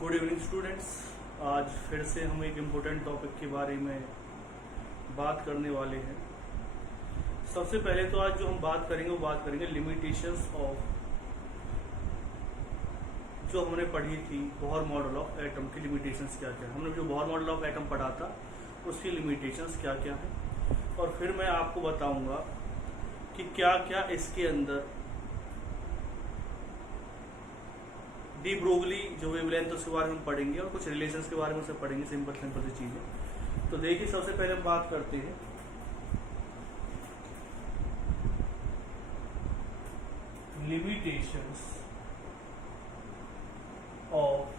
Good evening students. आज फिर से हम एक इम्पोर्टेंट टॉपिक के बारे में बात करने वाले हैं। सबसे पहले तो आज जो हम बात करेंगे लिमिटेशंस ऑफ, जो हमने पढ़ी थी बोहर मॉडल ऑफ एटम की लिमिटेशंस क्या क्या है। हमने जो बोहर मॉडल ऑफ एटम पढ़ा था उसकी लिमिटेशंस क्या क्या है, और फिर मैं आपको बताऊंगा कि क्या क्या इसके अंदर डी ब्रोगली जो वेवलेंथ उसके बारे में पढ़ेंगे और कुछ रिलेशंस के बारे में से पढ़ेंगे। सिंपल सी चीजें। तो देखिए, सबसे पहले हम बात करते हैं limitations of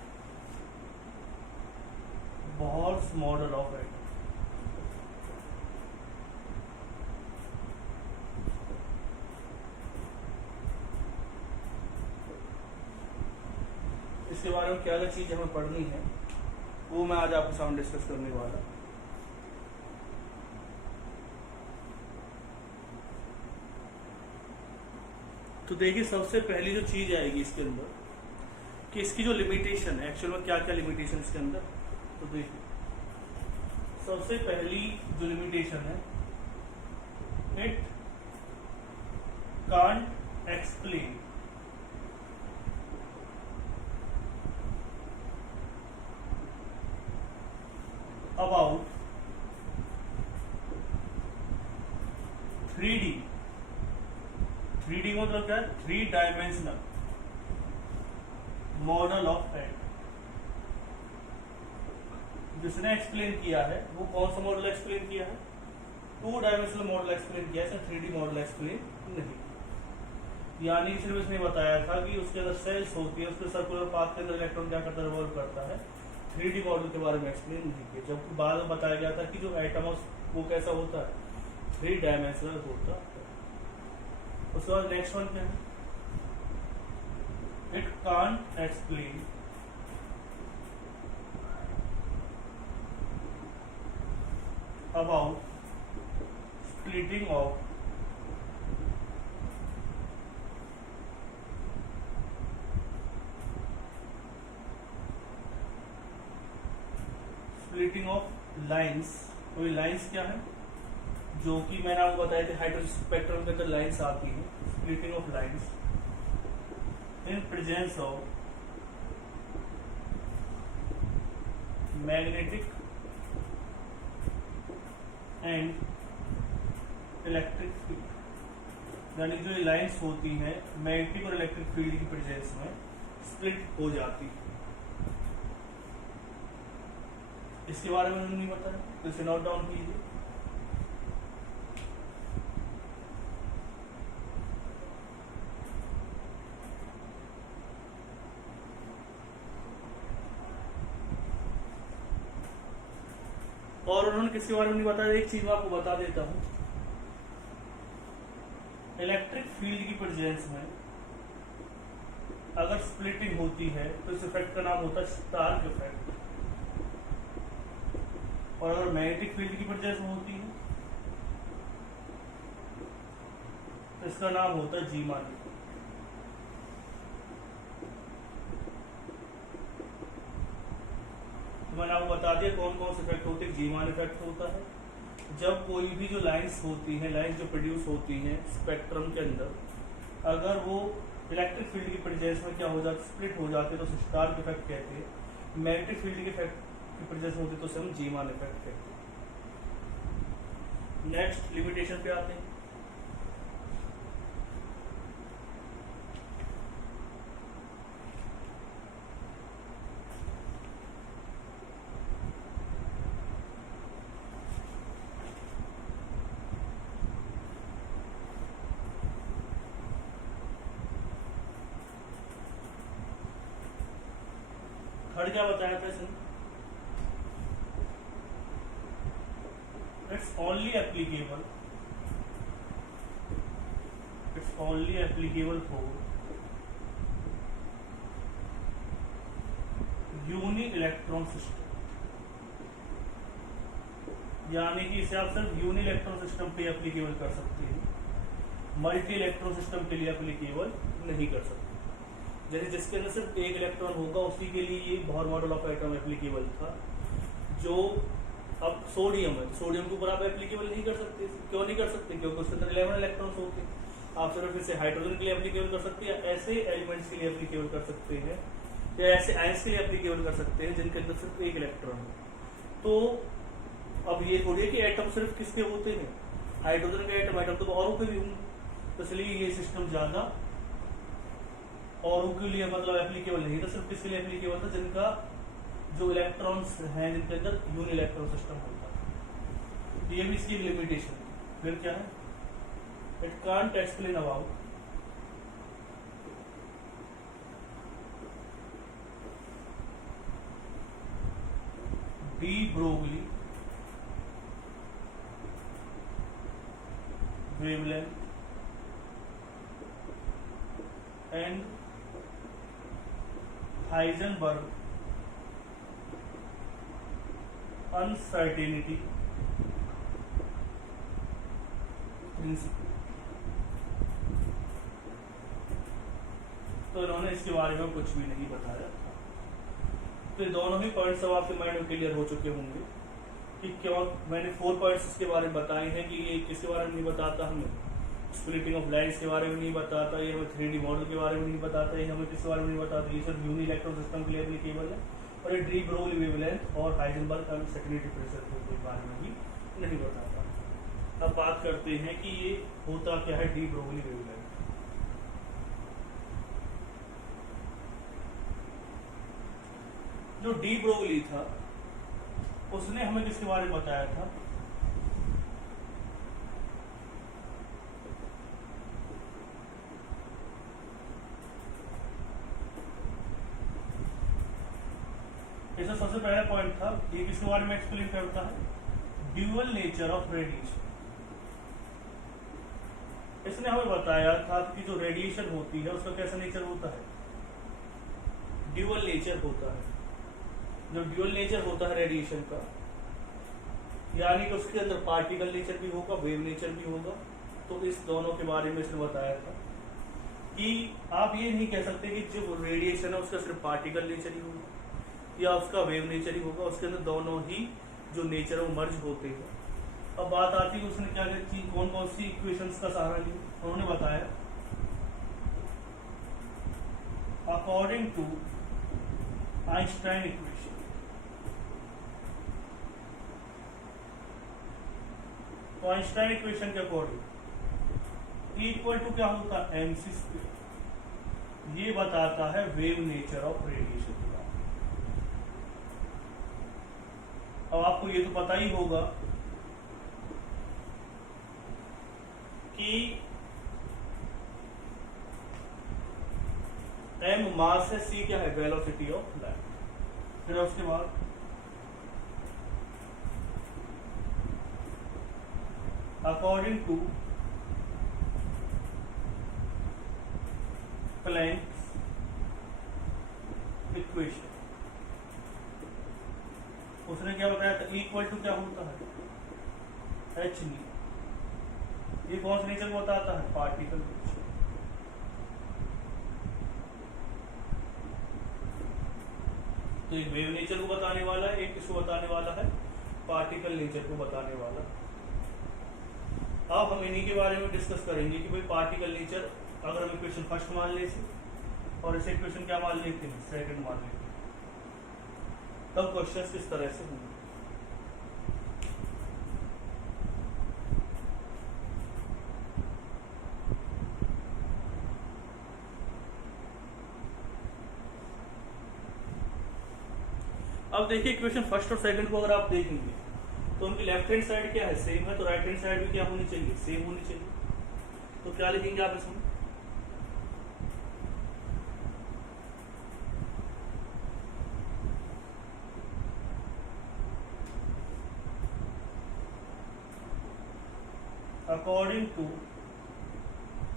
Bohr's model of atom. इसके बारे में क्या क्या चीज हमें पढ़नी है वो मैं आज आपके सामने डिस्कस करने वाला। तो देखिए, सबसे पहली जो चीज आएगी इसके अंदर कि इसकी जो लिमिटेशन है, एक्चुअल में क्या क्या लिमिटेशन इसके अंदर। तो देखिए, सबसे पहली जो लिमिटेशन है, it can't explain about 3D का मतलब क्या है? 3 डायमेंशनल मॉडल ऑफ एटम। जिसने एक्सप्लेन किया है वो कौन सा मॉडल एक्सप्लेन किया है? 2 डायमेंशनल मॉडल एक्सप्लेन किया है, 3D मॉडल एक्सप्लेन नहीं। यानी सिर्फ इसने बताया था कि उसके अंदर सेल्स होती है, उसके सर्कुलर पाथ के अंदर इलेक्ट्रॉन क्या करता है? रिवॉल्व करता है। 3D मॉडल के बारे में एक्सप्लेन नहीं किया, जबकि बाद में बताया गया था कि जो एटम है वो कैसा होता है? 3 डायमेंशनल होता है। उसके बाद नेक्स्ट वन क्या है? It can't explain about splitting of splitting of lines. कोई लाइंस क्या है? जो कि मैंने आपको बताया था हाइड्रोजन स्पेक्ट्रम के अंदर लाइंस आती हैं। Splitting of lines in presence of magnetic and electric field. यानी जो ये लाइंस होती हैं मैग्नेटिक और इलेक्ट्रिक फील्ड की प्रेजेंस में स्प्लिट हो जाती है। इसके बारे में नहीं पता है तो इसे नोट डाउन कीजिए। और उन्होंने किसके बारे में नहीं बताया? एक चीज मैं आपको बता देता हूं। इलेक्ट्रिक फील्ड की प्रेजेंस में अगर स्प्लिटिंग होती है तो इस इफेक्ट का नाम होता है स्टार्क इफेक्ट। और अगर मैग्नेटिक फील्ड की प्रेजेंस में होती है तो इसका नाम होता है जीमान इफेक्ट। तो मैंने आपको बता दिया कौन कौन से इफेक्ट होते हैं। जीमान इफेक्ट होता है जब कोई भी जो लाइंस होती हैं, लाइंस जो प्रोड्यूस होती हैं स्पेक्ट्रम के अंदर, अगर वो इलेक्ट्रिक फील्ड की प्रेजेंस में क्या हो जाती? स्प्लिट हो जाती है, तो उसे स्टार्क इफेक्ट कहते हैं। मैग्नेटिक फील्ड के इफेक्ट की प्रेजेंस होती है तो उसे हम जीमान इफेक्ट कहते हैं। नेक्स्ट लिमिटेशन पे आते हैं। थर्ड क्या बताया था इसने? It's only applicable for uni electron system. यानी कि इसे आप सिर्फ यूनि इलेक्ट्रॉन सिस्टम पे एप्लीकेबल कर सकते हैं, मल्टी इलेक्ट्रॉन सिस्टम के लिए एप्लीकेबल नहीं कर सकते। जैसे जिसके अंदर सिर्फ एक इलेक्ट्रॉन होगा उसी के लिए ये Bohr model of atom applicable था। जो अब सोडियम है, सोडियम के ऊपर आप एप्लीकेबल नहीं कर सकते। क्यों नहीं कर सकते? क्योंकि उसके अंदर 11 इलेक्ट्रॉन्स होते हैं। आप सिर्फ इसे हाइड्रोजन के लिए एप्लीकेबल कर सकते हैं, या ऐसे एलिमेंट्स के लिए एप्लीकेबल कर सकते हैं, या ऐसे आयंस के लिए एप्लीकेबल कर सकते हैं जिनके अंदर सिर्फ एक इलेक्ट्रॉन हो। तो अब ये थोड़ी है कि एटम सिर्फ किसके होते हैं, हाइड्रोजन के एटम तो औरों के भी होंगे, तो इसलिए ये सिस्टम ज्यादा औरों के लिए मतलब एप्लीकेबल नहीं था, सिर्फ किसके लिए एप्लीकेबल था, जिनका जो इलेक्ट्रॉन्स हैं जिनके अंदर यूनि इलेक्ट्रॉन सिस्टम होता है। तो ये भी इसकी लिमिटेशन है। फिर क्या है, it can't explain about de Broglie wavelength and Heisenberg uncertainty principle। तो इन्होंने इसके बारे में कुछ भी नहीं बताया था। तो ये दोनों ही पॉइंट्स अब आपके माइंड में क्लियर हो चुके होंगे कि क्यों मैंने 4 पॉइंट्स इसके बारे में बताए हैं कि ये किसके बारे में नहीं बताता, हमें स्प्लिटिंग ऑफ लाइन्स के बारे में नहीं बताता, ये हमें 3D मॉडल के बारे में नहीं बताता, ये हमें किसके बारे में नहीं बताता, ये सिर्फ यूनि इलेक्ट्रॉन सिस्टम के लिए एप्लीकेबल है, और ये डी ब्रोगली वेवलेंथ और हाइजेनबर्ग अनसर्टेनिटी प्रिंसिपल के बारे में भी नहीं बताता। अब बात करते हैं कि ये होता क्या है डी ब्रोगली वेवलेंथ। जो डी ब्रोगली था उसने हमें किसके बारे में बताया था, इसका सबसे पहला पॉइंट था, ये किसके बारे में एक्सप्लेन करता है, ड्यूअल नेचर ऑफ रेडिएशन। इसने हमें बताया था कि जो रेडिएशन होती है उसका कैसा नेचर होता है, ड्यूअल नेचर होता है। जो ड्यूअल नेचर होता है रेडिएशन का, यानी कि उसके अंदर पार्टिकल नेचर भी होगा, वेव नेचर भी होगा। तो इस दोनों के बारे में इसने बताया था कि आप ये नहीं कह सकते कि जो रेडिएशन है उसका सिर्फ पार्टिकल नेचर ही होगा या उसका वेव नेचर ही होगा, उसके अंदर दोनों ही जो नेचर है वो मर्ज होते हैं। अब बात आती है उसने क्या की कौन कौन सी इक्वेशंस का सहारा लिया। उन्होंने बताया अकॉर्डिंग टू आइंस्टाइन इक्वेशन, तो आइंस्टाइन इक्वेशन के अकॉर्डिंग इक्वल टू क्या होता है mc स्क्वायर, ये बताता है वेव नेचर ऑफ रेडिएशन। अब आपको ये तो पता ही होगा कि m मास है, c क्या है वेलोसिटी ऑफ लाइट। फिर उसके बाद अकॉर्डिंग टू प्लैंक्स इक्वेशन, उसने क्या बताया था, इक्वल टू क्या होता है एच नी। ये कौन सा नेचर को बताता है, पार्टिकल नेचर। तो एक वेव नेचर को बताने वाला है, एक किसको बताने वाला है, पार्टिकल नेचर को बताने वाला। अब हम इन्हीं के बारे में डिस्कस करेंगे कि भाई पार्टिकल नेचर अगर हम इक्वेशन फर्स्ट मान लेते और इसे इक्वेशन क्या मान लेते हैं, सेकंड मान लेते, तब क्वेश्चन किस तरह से होंगे। अब देखिए इक्वेशन फर्स्ट और सेकंड को अगर आप देखेंगे तो उनकी लेफ्ट हैंड साइड क्या है, सेम है, तो राइट हैंड साइड भी क्या होनी चाहिए, सेम होनी चाहिए। तो क्या लिखेंगे आप इसमें, according to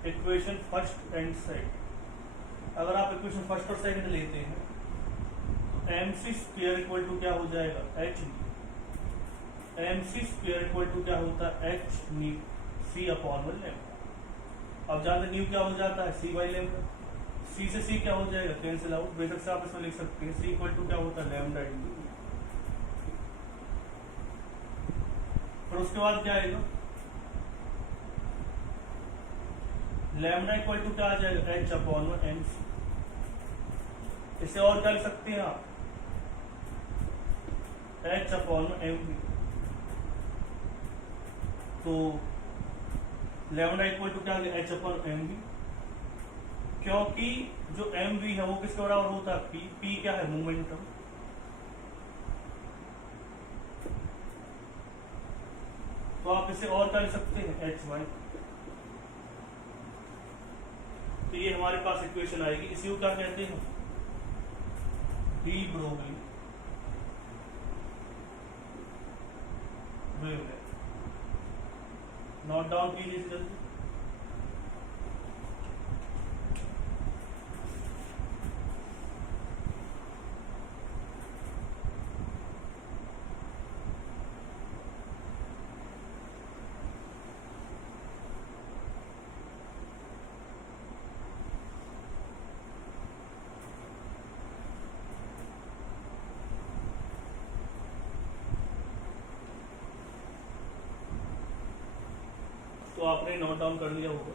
equation first and second. अगर आप इक्वेशन फर्स्ट और सेकंड लेते हैं तो mc स्क्वायर इक्वल टू क्या हो जाएगा, h mc square equal to क्या होता है, h nu c upon 1 lambda. अब जानते न्यू क्या हो जाता है, c बाई लैम्डा। सी से सी क्या हो जाएगा, कैंसिल आउट। बेशक से आप इसमें लिख सकते हैं सी इक्वल टू क्या होता है, लैम्डा इंटू। फिर उसके बाद क्या आएगा, लैम्डा इक्वल टू क्या आ जाएगा, एच अपॉन एन। इसे और क्या लिख सकते हैं आप, एच अपॉन एम वी। तो लैम्डा इक्वल टू क्या आ गया, एच अपॉन एम वी, क्योंकि जो एम वी है वो किसके बराबर होता है, पी। पी क्या है, मोमेंटम। तो आप इसे और क्या लिख सकते हैं, एच वाई। तो ये हमारे पास इक्वेशन आएगी। इसी को क्या कहते हैं, de Broglie wavelength. Note down कीजिए जल्दी। तो आपने नोट डाउन कर लिया होगा।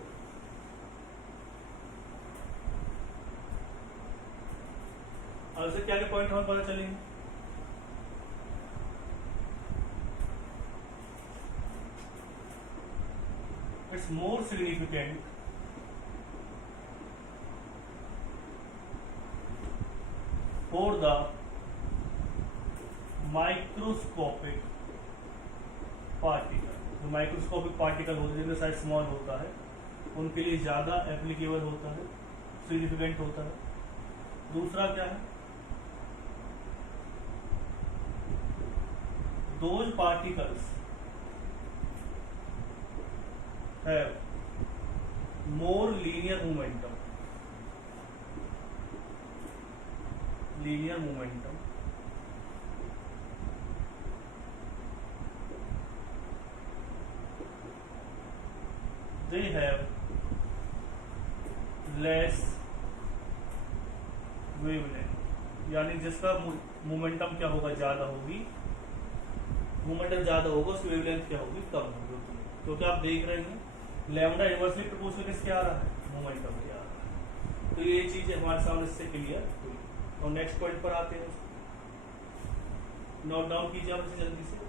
और इससे क्या क्या पॉइंट हमें पता चलेंगे, it's more significant for the microscopic particle. जो माइक्रोस्कोपिक पार्टिकल होते हैं जिनका साइज स्मॉल होता है उनके लिए ज्यादा एप्लीकेबल होता है, सिग्निफिकेंट होता है। दूसरा क्या है, those particles have more linear momentum. Linear momentum they have less wavelength, यानी जिसका मोमेंटम क्या होगा, ज्यादा होगी। मोमेंटम ज्यादा होगा उसकी वेवलेंथ क्या होगी, कम होगी। क्योंकि आप देख रहे हैं लैम्डा इनवर्सली प्रोपोर्शनल किसके आ रहा है, मोमेंटम के आ रहा है। तो ये चीज हमारे सामने इससे क्लियर हुई। और नेक्स्ट पॉइंट पर आते हैं, नोट डाउन कीजिए आप इसे जल्दी से।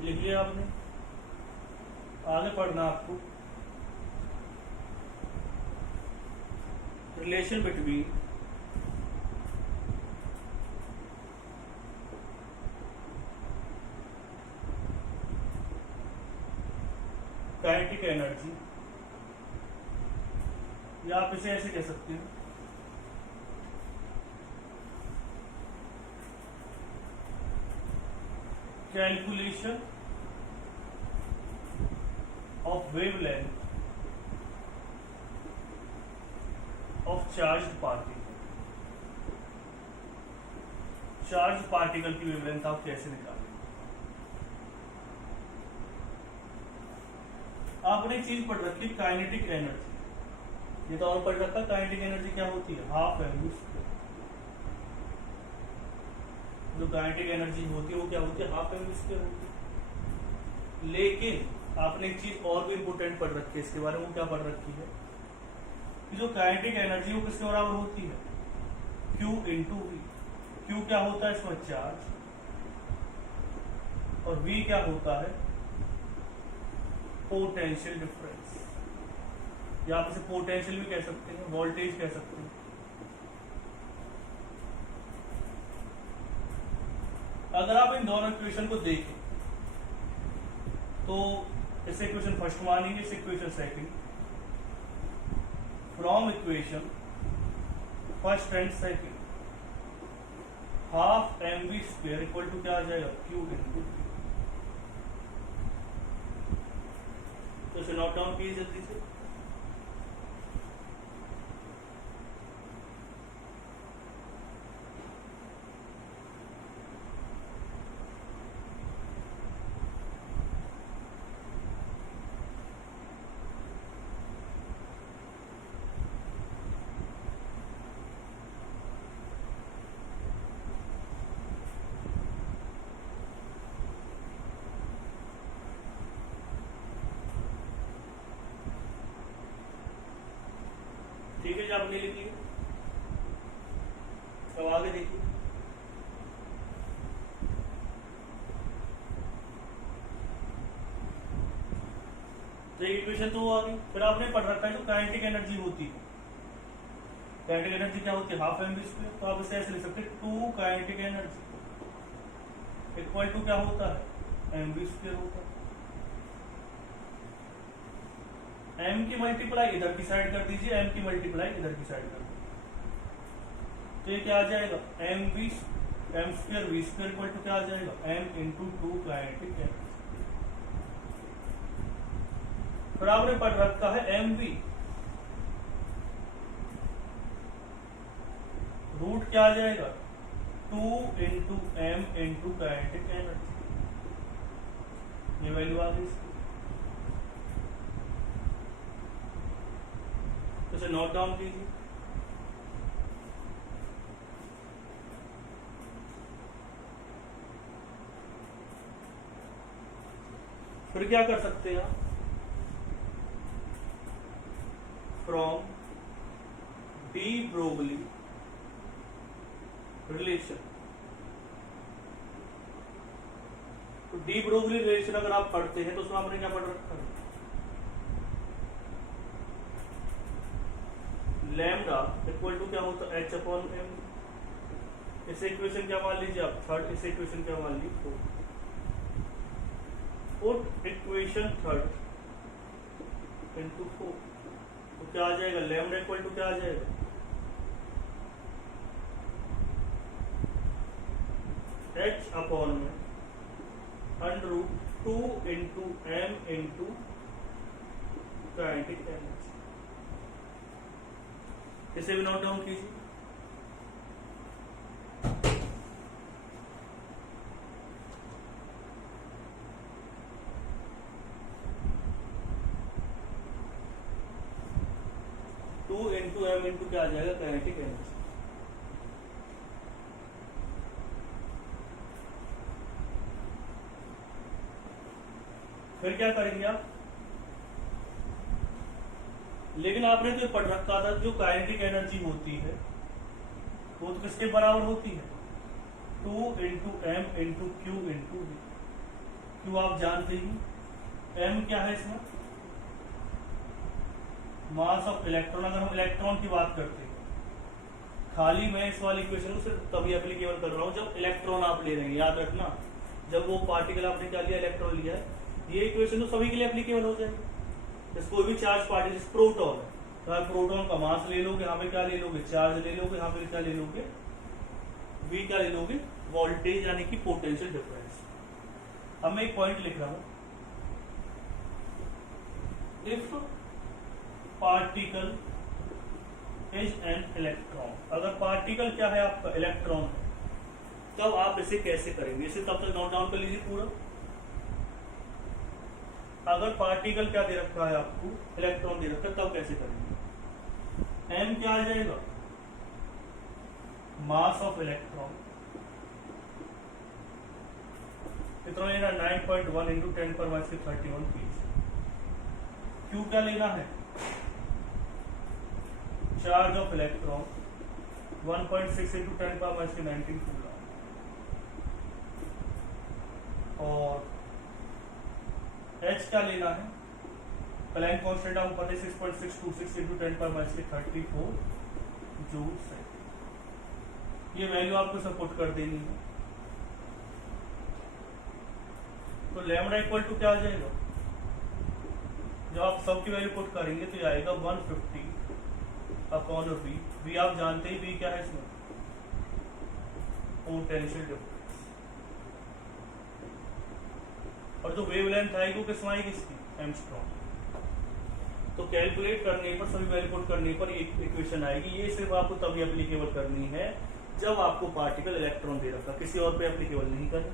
लिख लिया आपने, आगे पढ़ना आपको। रिलेशन बिटवीन काइनेटिक एनर्जी, या आप इसे ऐसे कह सकते हैं, calculation of wavelength of charged particle। Charge particle की वेवलेंथ आप कैसे निकालेंगे। आपने एक चीज पढ़ रखी, काइनेटिक एनर्जी। ये तो और पढ़ रखा, काइनेटिक एनर्जी क्या होती है, हाफ एम स्क्वायर। जो काइनेटिक एनर्जी होती है वो क्या होती है, हाफ एम स्क्वायर होती है। लेकिन आपने एक चीज और भी इंपोर्टेंट पढ़ रखी है, इसके बारे में क्या पढ़ रखी है कि जो काइनेटिक एनर्जी वो किसके बराबर होती है, Q इंटू वी। Q क्या होता है इसमें, चार्ज, और V क्या होता है, पोटेंशियल डिफरेंस। या आप इसे पोटेंशियल भी कह सकते हैं, वोल्टेज कह सकते हैं। अगर आप इन दोनों इक्वेशन को देखें तो इसे इक्वेशन फर्स्ट मानेंगे, इसे equation second. From equation first and second, half mv square equal to क्या आ जाएगा, q इंटू v। तो इसे नोट डाउन कीजिए जल्दी से। ठीक है, जब नहीं लिखिए तो आगे देखिए। तो इक्वेशन तो आ गई। फिर आपने पढ़ रखा है जो काइनेटिक एनर्जी होती है, काइनेटिक एनर्जी क्या होती है, हाफ mv स्क्वायर। तो आप इसे ऐसे लिख सकते हैं, 2 काइनेटिक एनर्जी इक्वल टू क्या होता है, mv स्क्वायर होता है। m की मल्टीप्लाई इधर की साइड कर दीजिए, m की मल्टीप्लाई इधर की साइड कर दीजिए। तो ये क्या आ जाएगा, m square v square equal to क्या आ जाएगा, m इंटू 2 काइनेटिक एनर्जी। फिर आपने पढ़ रखा है mv, रूट क्या आ जाएगा, 2 into m into kinetic energy. ये वैल्यू आ गई इसकी। तो इसे नोट डाउन कीजिए। फिर क्या कर सकते हैं आप, फ्रॉम डी ब्रोगली रिलेशन। तो डी ब्रोगली रिलेशन अगर आप पढ़ते हैं तो उसमें आपने क्या पढ़ रखा है, लैम्डा इक्वल टू क्या होता है, h अपॉन m। इस इक्वेशन क्या मान लीजिए आप, थर्ड। इस इक्वेशन क्या मान लीजिए, fourth. Put equation third into 4, तो क्या आ जाएगा, लैम्डा इक्वल टू क्या आ जाएगा, h अपॉन में under root 2 into m into kinetic energy. इसे भी नोट डाउन कीजिए। टू इंटू एम इंटू क्या आ जाएगा, काइनेटिक एनर्जी। फिर क्या करेंगे आप, लेकिन आपने जो पढ़ रखा था जो काइनेटिक एनर्जी होती है वो तो किसके बराबर होती है, 2 into M into Q into V. क्यू आप जानते ही, एम क्या है इसमें, मास ऑफ इलेक्ट्रॉन। अगर हम इलेक्ट्रॉन की बात करते हैं, खाली मैं इस वाली इक्वेशन को सिर्फ तभी एप्लीकेबल कर रहा हूं जब इलेक्ट्रॉन आप ले रहे हैं। याद रखना, जब वो पार्टिकल आपने क्या लिया, इलेक्ट्रॉन लिया है, ये इक्वेशन तो सभी के लिए एप्लीकेबल हो जाएगी। जैसे कोई भी चार्ज पार्टिकल, प्रोटॉन है तो आप प्रोटॉन का मास ले लोगे, यहाँ पे क्या ले लोगे, चार्ज ले लोगे, यहाँ पे क्या ले लोगे, वी क्या ले लोगे, वोल्टेज यानी कि पोटेंशियल डिफरेंस। अब मैं एक पॉइंट लिख रहा हूं, if particle is an electron. अगर पार्टिकल क्या है आपका, इलेक्ट्रॉन है, तब आप इसे कैसे करेंगे, इसे तब तक नोट डाउन कर लीजिए पूरा। अगर पार्टिकल क्या दे रखा है आपको, इलेक्ट्रॉन दे रखा है, तब कैसे करेंगे, m क्या आ जाएगा, मास ऑफ इलेक्ट्रॉन कितना लेना, 9.1 इंटू 10⁻31 पीस। क्यू क्या लेना है, charge of electron 1.6 into 10⁻19 coulomb. और h क्या लेना है, प्लैंक कांस्टेंट हम पता है 6.626 इंटू 10⁻34 जूल सेकेंड। ये वैल्यू आपको सपोर्ट कर देनी है। तो लैम्डा इक्वल टू क्या आ जाएगा, जब आप सबकी वैल्यू पुट करेंगे तो ये आएगा 150 अपॉन बी। बी आप जानते ही, बी क्या है इसमें, पोटेंशियल डिफरेंस। और जो वेवलेंथ आएगी वो किसमें आएगी, इसकी एंगस्ट्रॉम। तो कैलकुलेट करने पर, सभी वैल्यू पुट करने पर एक इक्वेशन आएगी। ये सिर्फ आपको तभी एप्लीकेबल करनी है जब आपको पार्टिकल इलेक्ट्रॉन दे रखा, किसी और पे एप्लीकेबल नहीं करें।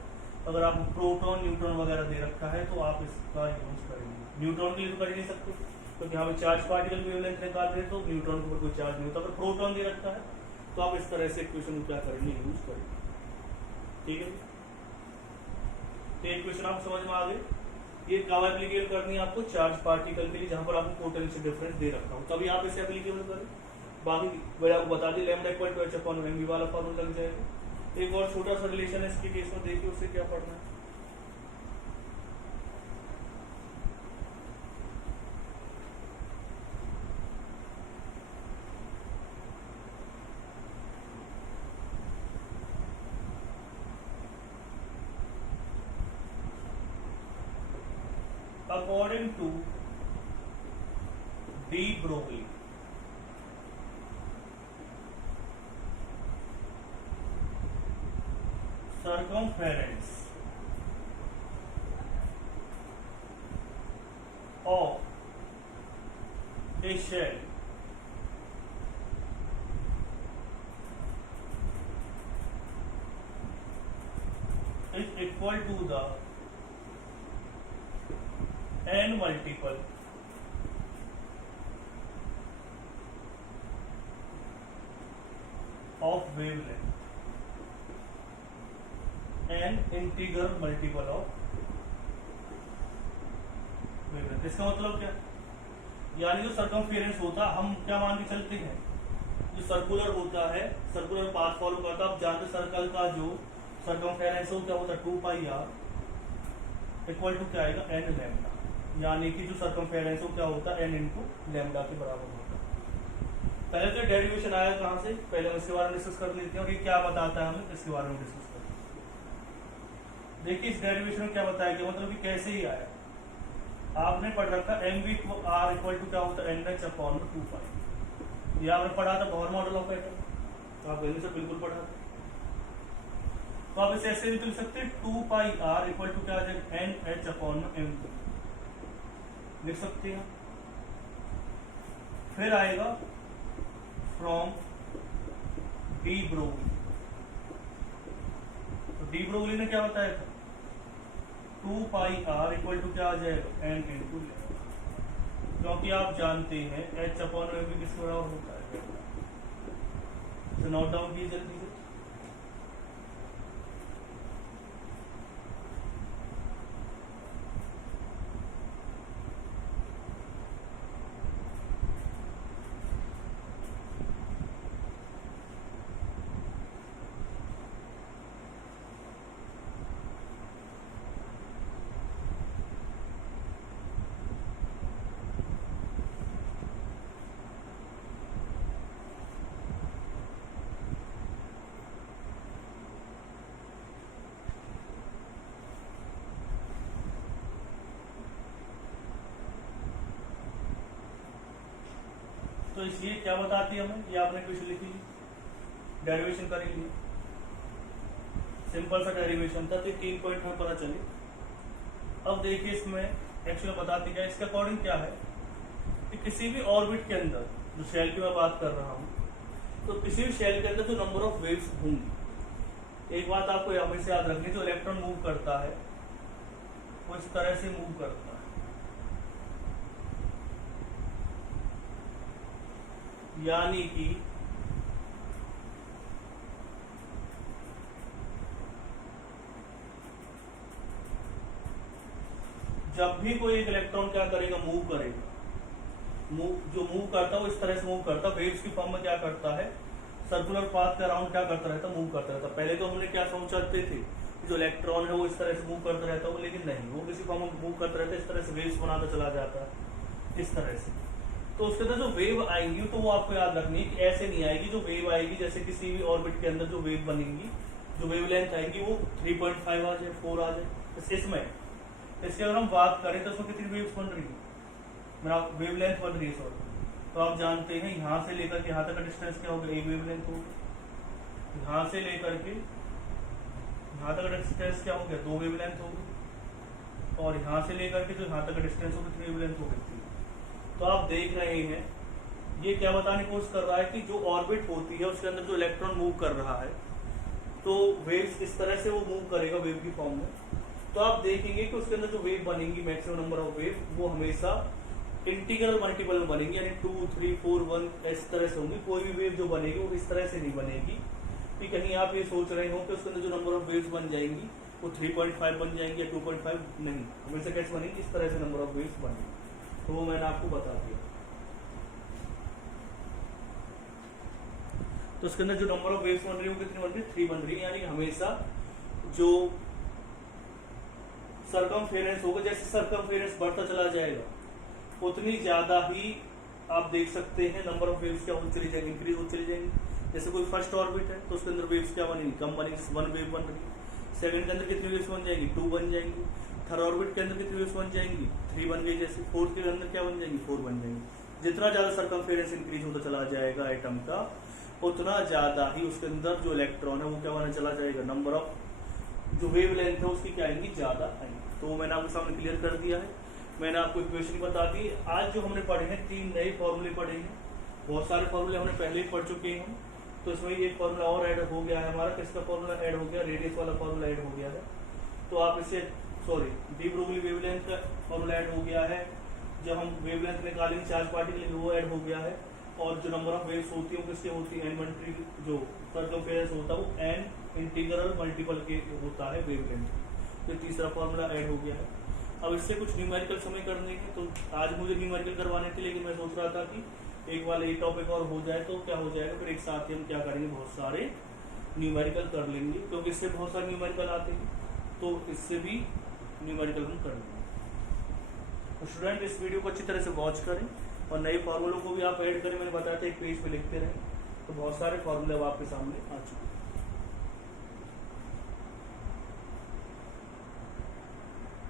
अगर आपको प्रोटॉन न्यूट्रॉन वगैरह दे रखा है तो आप इसका यूज करेंगे। न्यूट्रॉन के लिए तो कर ही नहीं सकते, क्योंकि यहाँ पे चार्ज पार्टिकल वेवलेंथ निकाल रहे हैं, तो न्यूट्रॉन के ऊपर कोई चार्ज नहीं होता। अगर प्रोटॉन दे रखा है तो आप इस तरह से इक्वेशन क्या करेंगे, यूज करेंगे। ठीक है, तो इक्वेशन आप समझ में आ गए। ये कब एप्लीकेबल करनी है आपको, चार्ज पार्टिकल के लिए जहां पर आपको पोटेंशियल डिफरेंस दे रखा हो, तभी आप इसे एप्लीकेबल करें। बाकी मैंने आपको बता दी, lambda equal to h upon m वाला फॉर्मूला लग जाएगा। एक और छोटा सा रिलेशन है इसके केस में, देखिए उससे क्या पढ़ना है। According to de Broglie, circumference of a shell is equal to the n multiple of wavelength, n integral multiple of wavelength. इसका मतलब क्या, यानी जो सर्कमफेरेंस होता है, हम क्या मान के चलते हैं, जो सर्कुलर होता है, सर्कुलर पाथ फॉलो करता है। आप जानते सर्कल का जो सर्कमफेरेंस हो क्या होता है, 2 पाई r इक्वल टू क्या आएगा, n लैम्डा। यानी कि जो सर्कमफेरेंस हो क्या होता है, n इंटू लैम्डा के बराबर होता है। पहले तो डेरिवेशन आया कहां से, पहले हम इसके बारे में डिस्कस कर लेते हैं और ये क्या बताता है हमें, इसके बारे में डिस्कस करते हैं। देखिए इस डेरिवेशन में क्या बताया गया, मतलब कि कैसे ही आया। आपने पढ़ रखा M V R equal to क्या होता है, एन एच अपॉन 2 पाई। ये आपने पढ़ा था बोहर मॉडल ऑफ एटम, तो आप पहले से बिल्कुल पढ़ा था। तो आप इसे ऐसे भी लिख सकते हैं, 2 पाई आर इक्वल टू क्या आ जाएगा, एन एच अपॉन एम लिख सकते हैं। फिर आएगा फ्रॉम डी ब्रोगली। तो डी ब्रोगली ने क्या बताया था, 2 पाई आर इक्वल टू क्या आ जाएगा, एन इंटू लैम्डा। क्योंकि आप जानते हैं एच अपॉन एम भी किस बराबर होता है, तो नोट डाउन कीजिए जल्दी से। तो इसलिए क्या बताती है हमें, ये आपने क्वेश्चन लिखी ली, डेरिवेशन कर ली, सिंपल सा डेरिवेशन था, तो 3 पॉइंट में पता चले। अब देखिए इसमें एक्चुअली बताती क्या, इसके अकॉर्डिंग क्या है कि किसी भी ऑर्बिट के अंदर, जो शेल की मैं बात कर रहा हूं, तो किसी भी शेल के अंदर जो नंबर ऑफ वेव्स होंगी, एक बात आपको हमेशा याद रखनी, जो इलेक्ट्रॉन मूव करता है वो इस तरह से मूव करता है, यानी कि जब भी कोई एक इलेक्ट्रॉन क्या करेगा, मूव करेगा, जो मूव करता है वो इस तरह से मूव करता है, वेव्स की फॉर्म में क्या करता है, सर्कुलर पाथ के अराउंड क्या करता रहता, मूव करता रहता। पहले तो हमने क्या समझते थे, जो इलेक्ट्रॉन है वो इस तरह से मूव करता रहता है, लेकिन नहीं, वो किसी फॉर्म में मूव करता रहता है, इस तरह से वेव्स बनाता चला जाता है, इस तरह से। तो उसके अंदर जो वेव आएंगी तो वो आपको याद रखनी है कि ऐसे नहीं आएगी। जो वेव आएगी, जैसे किसी भी ऑर्बिट के अंदर जो वेव बनेंगी, जो वेवलेंथ आएगी वो 3.5 आ जाए, 4 आ जाए। इसमें इसकी अगर हम बात करें तो उसमें कितनी वेव्स बन रही है, मेरा वेवलेंथ बन रही है, सॉरी तो आप जानते हैं यहाँ से लेकर के यहाँ तक का डिस्टेंस क्या होगा, एक वेवलेंथ होगी। यहाँ से लेकर के यहाँ तक का डिस्टेंस क्या हो गया, दो वेवलेंथ होगी। और यहाँ से लेकर के जो यहाँ तक का डिस्टेंस होगी, थ्री वेवलेंथ हो गई। तो आप देख रहे हैं ये क्या बताने की कोशिश कर रहा है कि जो ऑर्बिट होती है उसके अंदर जो इलेक्ट्रॉन मूव कर रहा है, तो वेव्स इस तरह से वो मूव करेगा वेव की फॉर्म में। तो आप देखेंगे कि उसके अंदर जो वेव बनेंगी, मैक्सिमम नंबर ऑफ वेव, वो हमेशा इंटीग्रल मल्टीपल में बनेगी, यानी 2, 3, 4, 1 इस तरह से होंगी। कोई भी वेव जो बनेगी वो इस तरह से नहीं बनेगी कि कहीं आप ये सोच रहे हो कि उसके अंदर जो नंबर ऑफ वेव्स बन जाएंगी वो 3.5 बन जाएंगी या 2.5, नहीं, हमेशा कैसे बनेगी, इस तरह से नंबर ऑफ वेव्स बनेगी। तो वो मैंने आपको बता दिया। तो उसके अंदर जो नंबर ऑफ वेव्स बन रही है वो कितनी बन रही है, 3 बन रही है। यानी हमेशा जो सरकमफेरेंस होगा, जैसे सरकमफेरेंस बढ़ता चला जाएगा उतनी ज्यादा ही आप देख सकते हैं नंबर ऑफ वेव्स क्या होती चली जाएंगी, इंक्रीज होती चली जाएंगी। जैसे कोई फर्स्ट ऑर्बिट है तो उसके अंदर वेव्स क्या बनेगी, कम बनेगी, 1 वेव बन रही है। सेकंड के अंदर कितनी वेव्स बन जाएगी, 2 बन जाएंगी। थर्ड ऑर्बिट के अंदर कितनी वेव्स बन जाएंगी, 3 बन गई। जैसे फोर्थ के अंदर क्या बन जाएंगी, 4 बन जाएंगी। जितना ज्यादा सरकमफेरेंस इंक्रीज होता चला जाएगा एटम का, उतना ज्यादा ही उसके अंदर जो इलेक्ट्रॉन है वो क्या होना चला जाएगा, नंबर ऑफ जो वेवलेंथ है उसकी क्या आएंगी, ज्यादा आएंगी। तो मैंने आपके सामने क्लियर कर दिया है। मैंने आपको इक्वेशन बता दी। आज जो हमने पढ़े हैं 3 नए फॉर्मूले पढ़े हैं। बहुत सारे फॉर्मूले हमने पहले ही पढ़ चुके हैं। तो इसमें एक फॉर्मूला और ऐड हो गया है हमारा। किसका फॉर्मूला ऐड हो गया, रेडियस वाला फॉर्मूला ऐड हो गया है। तो आप इसे डी ब्रोगली वेवलेंथ का फॉर्मूला ऐड हो गया है। जब हम वेवलेंथ निकालेंगे चार्ज पार्टिकल वो ऐड हो गया है। और जो नंबर ऑफ वेव्स होती है वो किसके होती है, एन जो सरकमफेरेंस होता है वो एन इंटीग्रल मल्टीपल के होता है वेवलेंथ। तो तीसरा फॉर्मूला ऐड हो गया है। अब इससे कुछ न्यूमेरिकल समय करने के, तो आज मुझे न्यूमेरिकल करवाने थे, लेकिन मैं सोच रहा था कि एक वाले एक टॉपिक और हो जाए तो क्या हो जाएगा, फिर एक साथ ही हम क्या करेंगे, बहुत सारे न्यूमेरिकल कर लेंगे, क्योंकि इससे बहुत सारे न्यूमेरिकल आते हैं। तो इससे भी न्यूमेरिकल हम कर लेंगे। तो स्टूडेंट इस वीडियो को अच्छी तरह से वॉच करें और नए फॉर्मूलों को भी आप ऐड करें। मैंने बताया था एक पेज पे लिखते रहें। तो बहुत सारे फॉर्मूले अब आपके सामने आ चुके हैं।